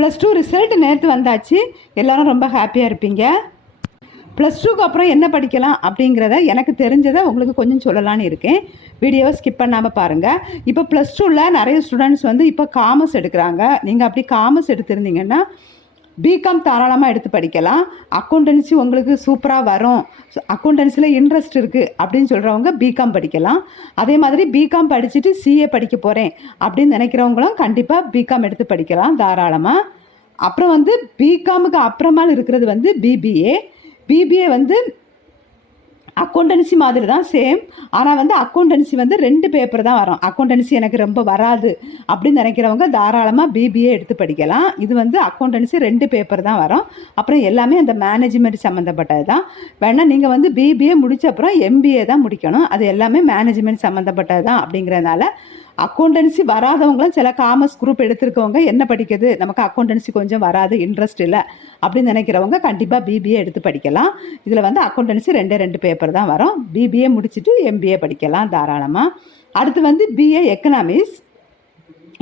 Plus two result நேற்று வந்தாச்சு. எல்லோரும் ரொம்ப ஹாப்பியாக இருப்பீங்க. ப்ளஸ் டூக்கு அப்புறம் என்ன படிக்கலாம் அப்படிங்கிறத எனக்கு தெரிஞ்சதை உங்களுக்கு கொஞ்சம் சொல்லலான்னு இருக்கேன். வீடியோவை ஸ்கிப் பண்ணாமல் பாருங்கள் இப்போ ப்ளஸ் டூவில் நிறைய ஸ்டூடெண்ட்ஸ் வந்து இப்போ காமர்ஸ் எடுக்கிறாங்க. நீங்கள் அப்படி காமர்ஸ் எடுத்திருந்தீங்கன்னா பிகாம் தாராளமாக எடுத்து படிக்கலாம். அக்கௌண்டன்சி உங்களுக்கு சூப்பராக வரும். அக்கௌண்டன்சியில் இன்ட்ரெஸ்ட் இருக்குது அப்படின்னு சொல்கிறவங்க பிகாம் படிக்கலாம். அதே மாதிரி பிகாம் படிச்சுட்டு சிஏ படிக்க போகிறேன் அப்படின்னு நினைக்கிறவங்களும் கண்டிப்பாக பிகாம் எடுத்து படிக்கலாம் தாராளமாக அப்புறம் வந்து பிகாமுக்கு அப்புறமா இருக்கிறது வந்து பிபிஏ பிபிஏ வந்து அக்கௌண்டன்சி மாதிரி தான் சேம் ஆனால் வந்து அக்கௌண்டன்சி வந்து ரெண்டு பேப்பர் தான் வரும். அக்கௌண்டன்சி எனக்கு ரொம்ப வராது அப்படின்னு நினைக்கிறவங்க தாராளமாக பிபிஏ எடுத்து படிக்கலாம். இது வந்து அக்கௌண்டன்சி ரெண்டு பேப்பர் தான் வரும். அப்புறம் எல்லாமே அந்த மேனேஜ்மெண்ட் சம்மந்தப்பட்டது தான். வேணால் நீங்கள் வந்து பிபிஏ முடிச்ச அப்புறம் எம்பிஏ தான் முடிக்கணும். அது எல்லாமே மேனேஜ்மெண்ட் சம்மந்தப்பட்டது தான் அப்படிங்கிறதுனால அக்கௌண்டன்சி வராதவங்களும் சில காமர்ஸ் குரூப் எடுத்திருக்கவங்க என்ன படிக்கிறது நமக்கு அக்கௌண்டன்சி கொஞ்சம் வராது இன்ட்ரெஸ்ட் இல்லை. அப்படின்னு நினைக்கிறவங்க கண்டிப்பாக பிபிஏ எடுத்து படிக்கலாம். இதில் வந்து அக்கௌண்டன்சி ரெண்டே ரெண்டு பேப்பர் தான் வரும். பிபிஏ முடிச்சுட்டு எம்பிஏ படிக்கலாம் தாராளமாக அடுத்து வந்து பிஏ எக்கனாமிக்ஸ்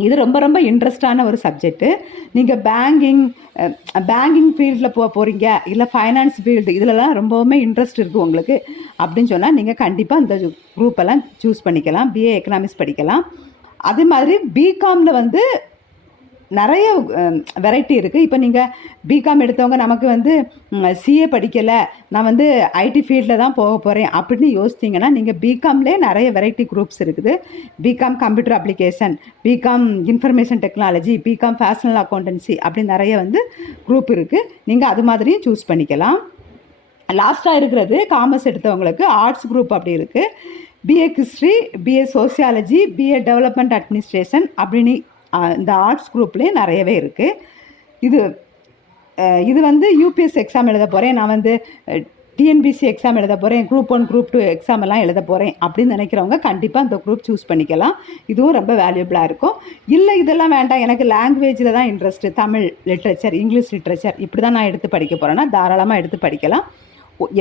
இது ரொம்ப ரொம்ப இன்ட்ரெஸ்டான ஒரு சப்ஜெக்ட்டு நீங்கள் பேங்கிங் பேங்கிங் ஃபீல்டில் போக போகிறீங்க இல்லை ஃபைனான்ஸ் ஃபீல்டு இதிலலாம் ரொம்பவுமே இன்ட்ரெஸ்ட் இருக்குது உங்களுக்கு. அப்படின்னு சொன்னால் நீங்கள் கண்டிப்பாக அந்த குரூப்பெல்லாம் சூஸ் பண்ணிக்கலாம். பிஏ எக்கனாமிக்ஸ் படிக்கலாம். அதே மாதிரி பிகாமில் வந்து நிறைய வெரைட்டி இருக்குது இப்போ நீங்கள் பிகாம் எடுத்தவங்க நமக்கு வந்து சிஏ படிக்கலை. நான் வந்து ஐடி ஃபீல்டில் தான் போக போகிறேன் அப்படின்னு யோசித்தீங்கன்னா நீங்கள் பிகாம்லேயே நிறைய வெரைட்டி குரூப்ஸ் இருக்குது. B Com computer application B Com information technology B Com professional accountancy அப்படி நிறைய வந்து குரூப் இருக்குது நீங்கள் அது மாதிரியும் சூஸ் பண்ணிக்கலாம். லாஸ்ட்டாக இருக்கிறது காமர்ஸ் எடுத்தவங்களுக்கு ஆர்ட்ஸ் குரூப் அப்படி இருக்குது B A history B A sociology B A development administration அப்படின்னு இந்த ஆர்ட்ஸ் குரூப்லேயே நிறையவே இருக்குது இது இது வந்து யூபிஎஸ் எக்ஸாம் எழுத போகிறேன் நான் வந்து டிஎன்பிசி எக்ஸாம் எழுத போகிறேன் group one group two exam எல்லாம் எழுத போகிறேன் அப்படின்னு நினைக்கிறவங்க கண்டிப்பாக இந்த குரூப் சூஸ் பண்ணிக்கலாம். இதுவும் ரொம்ப வேல்யூபிளாக இருக்கும். இல்லை இதெல்லாம் வேண்டாம். எனக்கு லாங்குவேஜில் தான் interest Tamil literature English literature இப்படி தான் நான் எடுத்து படிக்க போகிறேன்னா தாராளமாக எடுத்து படிக்கலாம்.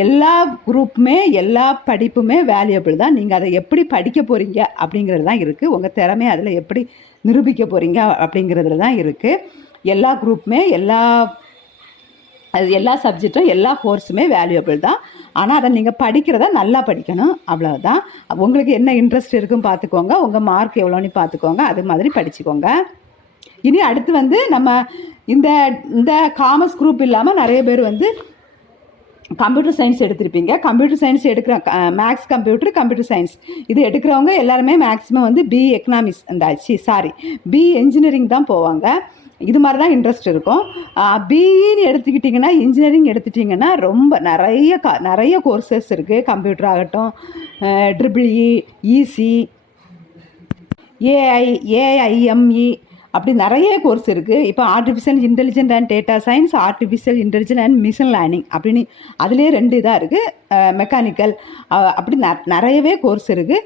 எல்லா குரூப்புமே எல்லா படிப்புமே வேல்யூபிள் தான். நீங்கள் அதை எப்படி படிக்க போகிறீங்க அப்படிங்கிறது தான் இருக்குது உங்கள் திறமை அதில் எப்படி நிரூபிக்க போகிறீங்க அப்படிங்கிறதுல தான் இருக்குது எல்லா குரூப்புமே எல்லா அது எல்லா சப்ஜெக்டும் எல்லா கோர்ஸுமே வேல்யூபிள் தான். ஆனால் அதை நீங்கள் படிக்கிறத நல்லா படிக்கணும். அவ்வளோதான் உங்களுக்கு என்ன இன்ட்ரெஸ்ட் இருக்குன்னு பார்த்துக்கோங்க. உங்கள் மார்க் எவ்வளோன்னு பார்த்துக்கோங்க. அது மாதிரி படிச்சுக்கோங்க. இனி அடுத்து வந்து நம்ம இந்த இந்த காமர்ஸ் குரூப் இல்லாமல் நிறைய பேர் வந்து கம்ப்யூட்டர் சயின்ஸ் எடுத்திருப்பீங்க. கம்ப்யூட்டர் சயின்ஸ் எடுக்கிற மேக்ஸ் கம்ப்யூட்டர் கம்ப்யூட்டர் சயின்ஸ். இது எடுக்கிறவங்க எல்லாருமே மேக்ஸிமம் வந்து பி எக்கனாமிக்ஸ் அந்த சி சாரி பி என்ஜினியரிங் தான் போவாங்க. இது மாதிரி தான் இன்ட்ரெஸ்ட் இருக்கும். பிஇன்னு எடுத்துக்கிட்டிங்கன்னா இன்ஜினியரிங் எடுத்துட்டிங்கன்னா ரொம்ப நிறைய க நிறைய கோர்சஸ் இருக்குது கம்ப்யூட்டர் ஆகட்டும் ட்ரிபிள்இ இசி ஏஐ ஏஐஎம்இ அப்படி நிறைய கோர்ஸ் இருக்குது இப்போ artificial intelligent and data science artificial intelligent and machine learning அப்படின்னு அதுலேயே ரெண்டு இதாக இருக்குது மெக்கானிக்கல் அப்படி நிறையவே கோர்ஸ் இருக்குது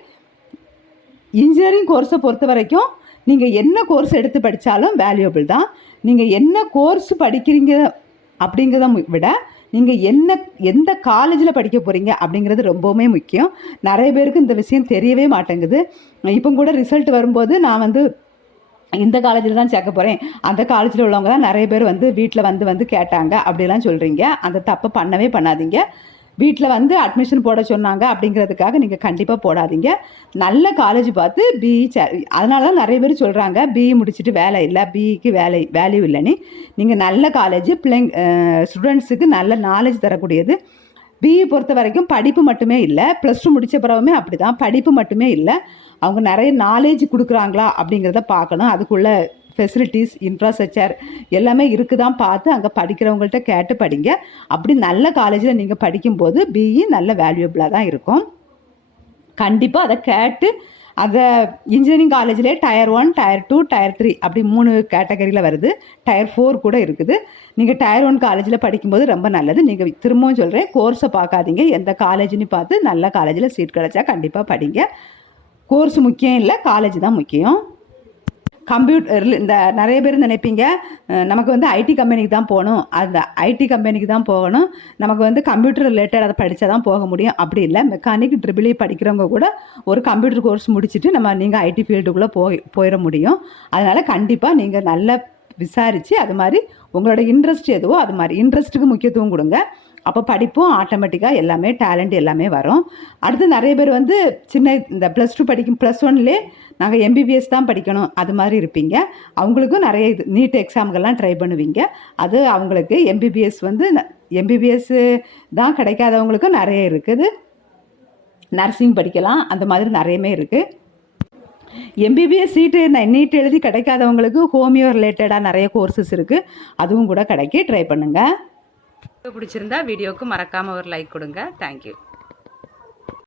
இன்ஜினியரிங் கோர்ஸை பொறுத்த வரைக்கும் நீங்கள் என்ன கோர்ஸ் எடுத்து படித்தாலும் வேல்யூபிள் தான். நீங்கள் என்ன கோர்ஸ் படிக்கிறீங்க அப்படிங்கிறத மு- விட நீங்கள் என்ன எந்த காலேஜில் படிக்க போகிறீங்க அப்படிங்கிறது ரொம்பவுமே முக்கியம். நிறைய பேருக்கு இந்த விஷயம் தெரியவே மாட்டேங்குது. இப்போ கூட ரிசல்ட் வரும்போது நான் வந்து இந்த காலேஜில் தான் சேர்க்க போகிறேன் அந்த காலேஜில் உள்ளவங்க தான் நிறைய பேர் வந்து வீட்டில் வந்து வந்து கேட்டாங்க. அப்படிலாம் சொல்கிறீங்க அந்த தப்பை பண்ணவே பண்ணாதீங்க. வீட்டில் வந்து அட்மிஷன் போட சொன்னாங்க அப்படிங்கிறதுக்காக நீங்கள் கண்டிப்பாக போடாதீங்க. நல்ல காலேஜ் பார்த்து பிஇ சே அதனால தான் நிறைய பேர் சொல்கிறாங்க பிஇ முடிச்சுட்டு வேலை இல்லை. பிஇக்கு வேலை வேல்யூ இல்லைன்னு. நீங்கள் நல்ல காலேஜ் பிள்ளைங்க ஸ்டூடெண்ட்ஸுக்கு நல்ல நாலேஜ் தரக்கூடியது. பிஇ பொறுத்த வரைக்கும் படிப்பு மட்டுமே இல்லை ப்ளஸ் டூ முடித்த பிறகுமே அப்படி தான் படிப்பு மட்டுமே இல்லை. அவங்க நிறைய நாலேஜ் கொடுக்குறாங்களா அப்படிங்கிறத பார்க்கணும். அதுக்குள்ள ஃபெசிலிட்டிஸ் இன்ஃப்ராஸ்ட்ரக்சர் எல்லாமே இருக்குதான் பார்த்து அங்கே படிக்கிறவங்கள்ட்ட கேட்டு படிங்க. அப்படி நல்ல காலேஜில் நீங்கள் படிக்கும்போது பிஇ நல்ல வேல்யூபிளாக தான் இருக்கும். கண்டிப்பாக அதை கேட்டு அதை engineering காலேஜ்லேயே tier one tier two tier three அப்படி மூணு கேட்டகரியில் வருது. டயர் ஃபோர் கூட இருக்குது. நீங்கள் டயர் ஒன் காலேஜில் படிக்கும்போது ரொம்ப நல்லது. நீங்கள் திரும்பவும் சொல்கிறேன் கோர்ஸை பார்க்காதீங்க. எந்த காலேஜ்னு பார்த்து நல்ல காலேஜில் சீட் கிடச்சா கண்டிப்பாக படிங்க. கோர்ஸ் முக்கியம் இல்லை காலேஜ் தான் முக்கியம். கம்ப்யூட்டர் இந்த நிறைய பேர் நினைப்பீங்க நமக்கு வந்து ஐடி கம்பெனிக்கு தான் போகணும். அந்த ஐடி கம்பெனிக்கு தான் போகணும். நமக்கு வந்து கம்ப்யூட்டர் ரிலேட்டட் அதை படித்தா தான் போக முடியும். அப்படி இல்லை. மெக்கானிக் ட்ரிபிளி படிக்கிறவங்க கூட ஒரு கம்ப்யூட்டர் கோர்ஸ் முடிச்சுட்டு நம்ம நீங்கள் ஐடி ஃபீல்டுக்குள்ளே போய் போயிட முடியும். அதனால் கண்டிப்பாக நீங்கள் நல்ல விசாரித்து அது மாதிரி உங்களோட இன்ட்ரெஸ்ட் எதுவோ அது மாதிரி இன்ட்ரெஸ்ட்டுக்கு முக்கியத்துவம் கொடுங்க. அப்போ படிப்பும் ஆட்டோமேட்டிக்காக எல்லாமே டேலண்ட் எல்லாமே வரும். அடுத்து நிறைய பேர் வந்து சின்ன இந்த ப்ளஸ் டூ படிக்கும் ப்ளஸ் ஒன்லேயே நாங்கள் எம்பிபிஎஸ் தான் படிக்கணும் அது மாதிரி இருப்பீங்க. அவங்களுக்கும் நிறைய இது நீட் எக்ஸாம்கள்லாம் ட்ரை பண்ணுவீங்க. அது அவங்களுக்கு எம்பிபிஎஸ் வந்து எம்பிபிஎஸ் தான் கிடைக்காதவங்களுக்கும் நிறைய இருக்குது. நர்சிங் படிக்கலாம் அந்த மாதிரி நிறையமே இருக்குது எம்பிபிஎஸ் சீட்டு நீட் எழுதி கிடைக்காதவங்களுக்கு ஹோமியோ ரிலேட்டடாக நிறைய கோர்சஸ் இருக்குது அதுவும் கூட கிடைக்கி ட்ரை பண்ணுங்கள் பிடிச்சிருந்தா வீடியோவுக்கு மறக்காமல் ஒரு லைக் கொடுங்க. தேங்க்யூ